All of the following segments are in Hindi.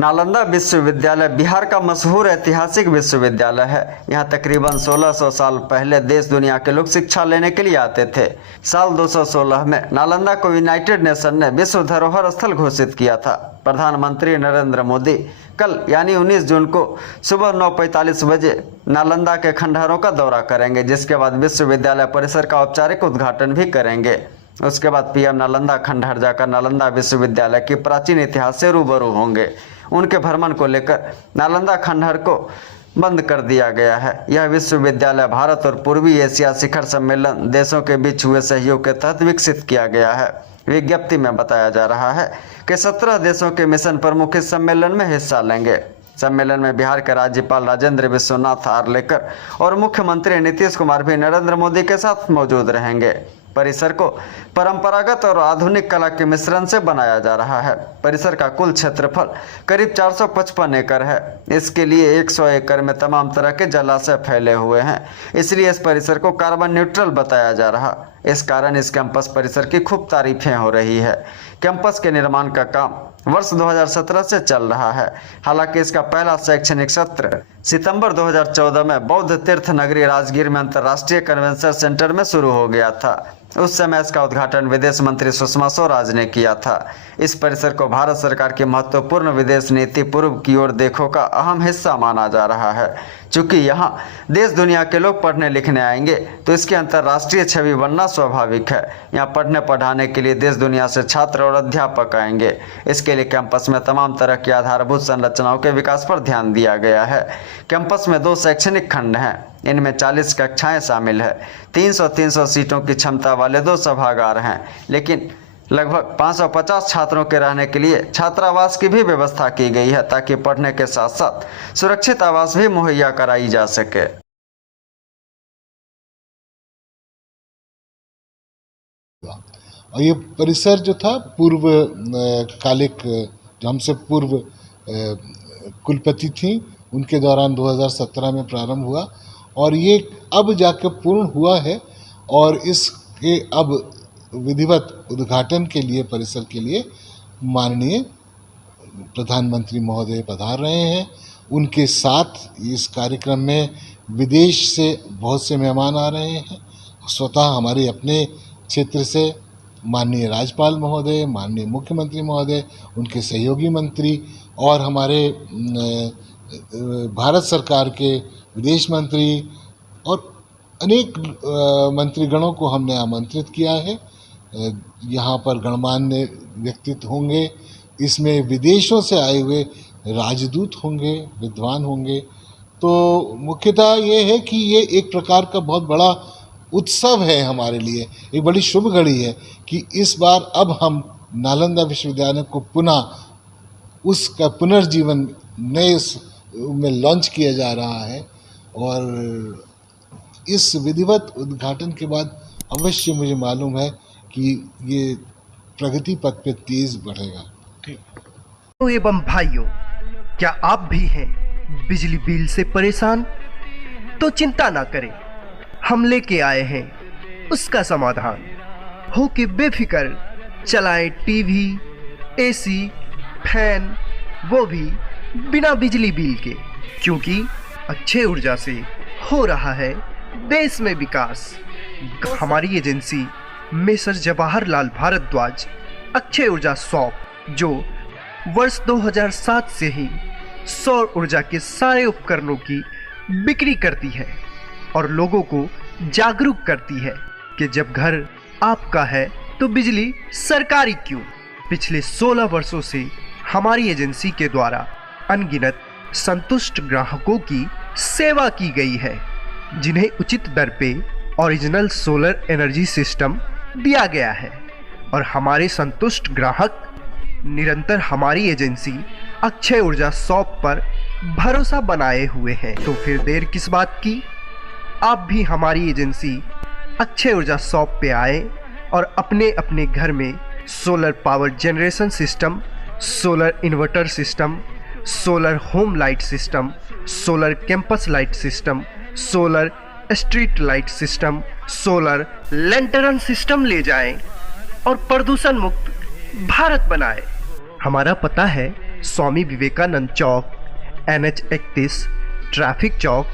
नालंदा विश्वविद्यालय बिहार का मशहूर ऐतिहासिक विश्वविद्यालय है। यहाँ तकरीबन 1600 साल पहले देश दुनिया के लोग शिक्षा लेने के लिए आते थे। साल 216 में नालंदा को यूनाइटेड नेशन ने विश्व धरोहर स्थल घोषित किया था। प्रधानमंत्री नरेंद्र मोदी कल यानी 19 जून को सुबह 9:45 बजे नालंदा के खंडहरों का दौरा करेंगे, जिसके बाद विश्वविद्यालय परिसर का औपचारिक उद्घाटन भी करेंगे। उसके बाद पीएम नालंदा खंडहर जाकर नालंदा विश्वविद्यालय की प्राचीन इतिहास से रूबरू होंगे। उनके भ्रमण को लेकर नालंदा खंडहर को बंद कर दिया गया है। यह विश्वविद्यालय भारत और पूर्वी एशिया शिखर सम्मेलन देशों के बीच हुए सहयोग के तहत विकसित किया गया है। विज्ञप्ति में बताया जा रहा है कि 17 देशों के मिशन प्रमुख इस सम्मेलन में हिस्सा लेंगे। सम्मेलन में बिहार के राज्यपाल राजेंद्र विश्वनाथ आर्लेकर और मुख्यमंत्री नीतीश कुमार भी नरेंद्र मोदी के साथ मौजूद रहेंगे। परिसर को परंपरागत और आधुनिक कला के मिश्रण से बनाया जा रहा है। परिसर का कुल क्षेत्रफल करीब 455 एकड़ है। इसके लिए 100 एकड़ में तमाम तरह के जलाशय फैले हुए हैं, इसलिए इस परिसर को कार्बन न्यूट्रल बताया जा रहा। इस कारण इस कैंपस परिसर की खूब तारीफें हो रही है। कैंपस के निर्माण का काम वर्ष 2017 से चल रहा है। हालांकि इसका पहला शैक्षणिक सत्र सितंबर 2014 में बौद्ध तीर्थ नगरी राजगीर में अंतर्राष्ट्रीय कन्वेंशन सेंटर में शुरू हो गया था। उस समय इसका उद्घाटन विदेश मंत्री सुषमा स्वराज ने किया था। इस परिसर को भारत सरकार की महत्वपूर्ण विदेश नीति पूर्व की ओर देखो का अहम हिस्सा माना जा रहा है। चूंकि यहाँ देश दुनिया के लोग पढ़ने लिखने आएंगे तो इसकी अंतर्राष्ट्रीय छवि बनना स्वाभाविक है। यहाँ पढ़ने पढ़ाने के लिए देश दुनिया से छात्र और अध्यापक आएंगे। इसके लिए कैंपस में तमाम तरह की आधारभूत संरचनाओं के विकास पर ध्यान दिया गया है। कैंपस में 2 शैक्षणिक खंड हैं। इनमें 40 कक्षाएं शामिल है। 300 सीटों की क्षमता वाले 2 सभागार हैं, लेकिन लगभग 550 छात्रों के रहने के लिए छात्रावास की भी व्यवस्था की गई है, ताकि पढ़ने के साथ साथ सुरक्षित आवास भी मुहैया कराई जा सके। और ये परिसर जो था पूर्व कालिक जो हमसे पूर्व कुलपति थी उनके दौरान 2017 में प्रारंभ हुआ और ये अब जाकर पूर्ण हुआ है और इसके अब विधिवत उद्घाटन के लिए परिसर के लिए माननीय प्रधानमंत्री महोदय पधार रहे हैं। उनके साथ इस कार्यक्रम में विदेश से बहुत से मेहमान आ रहे हैं। स्वतः हमारे अपने क्षेत्र से माननीय राज्यपाल महोदय, माननीय मुख्यमंत्री महोदय, उनके सहयोगी मंत्री और हमारे भारत सरकार के विदेश मंत्री और अनेक मंत्रीगणों को हमने आमंत्रित किया है। यहाँ पर गणमान्य व्यक्तित्व होंगे, इसमें विदेशों से आए हुए राजदूत होंगे, विद्वान होंगे। तो मुख्यतः ये है कि ये एक प्रकार का बहुत बड़ा उत्सव है हमारे लिए, एक बड़ी शुभ घड़ी है कि इस बार अब हम नालंदा विश्वविद्यालय को पुनः उसका पुनर्जीवन नए में लॉन्च किया जा रहा है और इस विधिवत उद्घाटन के बाद अवश्य मुझे मालूम है कि ये प्रगति पथ पे तेज बढ़ेगा। तो एवं भाइयों, क्या आप भी हैं बिजली बिल से परेशान? तो चिंता ना करें, हम लेके आए हैं उसका समाधान। हो के बेफिक्र चलाएं टीवी, एसी, फैन, वो भी बिना बिजली बिल के, क्योंकि अक्षय ऊर्जा से हो रहा है देश में विकास। हमारी एजेंसी मेसर जवाहरलाल भारद्वाज अक्षय ऊर्जा शॉप, जो वर्ष 2007 से ही सौर ऊर्जा के सारे उपकरणों की बिक्री करती है और लोगों को जागरूक करती है कि जब घर आपका है तो बिजली सरकारी क्यों। पिछले 16 वर्षों से हमारी एजेंसी के द्वारा अनगिनत संतुष्ट ग्राहकों की सेवा की गई है, जिन्हें उचित दर पे ओरिजिनल सोलर एनर्जी सिस्टम दिया गया है और हमारे संतुष्ट ग्राहक निरंतर हमारी एजेंसी अक्षय ऊर्जा शॉप पर भरोसा बनाए हुए हैं। तो फिर देर किस बात की, आप भी हमारी एजेंसी अक्षय ऊर्जा शॉप पे आए और अपने अपने घर में solar power generation system, solar inverter system, solar home light system, solar campus light system, solar street light system, solar lantern system ले जाएं और प्रदूषण मुक्त भारत बनाएं। हमारा पता है स्वामी विवेकानंद चौक, NH 31, ट्रैफिक चौक,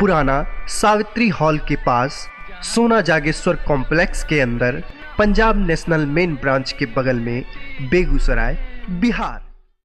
पुराना सावित्री हॉल के पास, सोना जागेश्वर कॉम्प्लेक्स के अंदर, पंजाब नेशनल मेन ब्रांच के बगल में, बेगूसराय, बिहार।